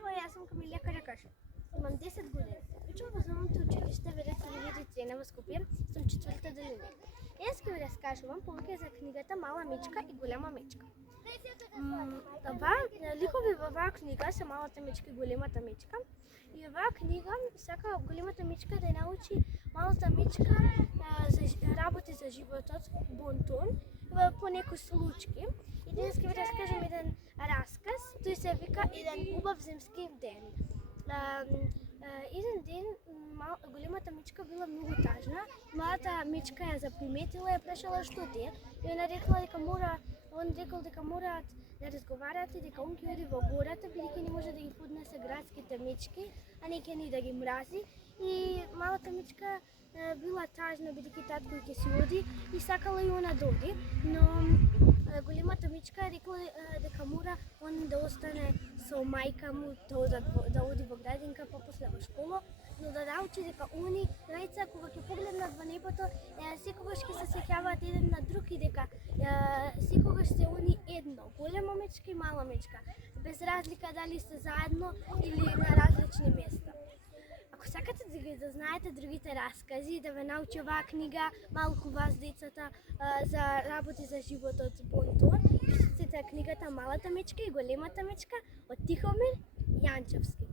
Здраво, јас сум Камилија Каракаш. Имам 10 години. Учам во основното училиште Велес Иливиди Цена во Скопје, сум четврта делина. Јас ќе ви раскажувам повеќе за книгата Мала мечка и голема мечка. Ликови во оваа книга се Малата мечка и Големата мечка. И оваа книга сака Големата мечка да ја научи Малата мечка за работи за животот, бонтон, по некои случаи. И денес ќе ви раскажам еден расказ, тој се вика Еден убав земски ден. Еден ден Големата мечка била многу тажна, Малата мечка ја заприметила и ја прашала што де. И она рекла дека мораат да разговараат и дека он ќе оди во гората, бидејќи не може да ги поднесе градските мечки, а не ќе ни да ги мрази. И Малата мечка била тажна бидејќи татко ќе си оди и сакала и она да оди, но Големата мечка рекла дека мора он да остане со мајка му, да оди во градинка, па после во школа, но да научи дека они тројца кога ќе погледнат во небото, секогаш ќе се сеќаваат еден на друг и дека секогаш се они едно, голема мечка и мала мечка, без разлика дали сте заедно или на различни места. Ако сакате да знаете другите раскази, да ве научи оваа книга малку вас децата за работи за животот бонтон, прочитете книгата Малата мечка и Големата мечка од Тихомир Јанчевски.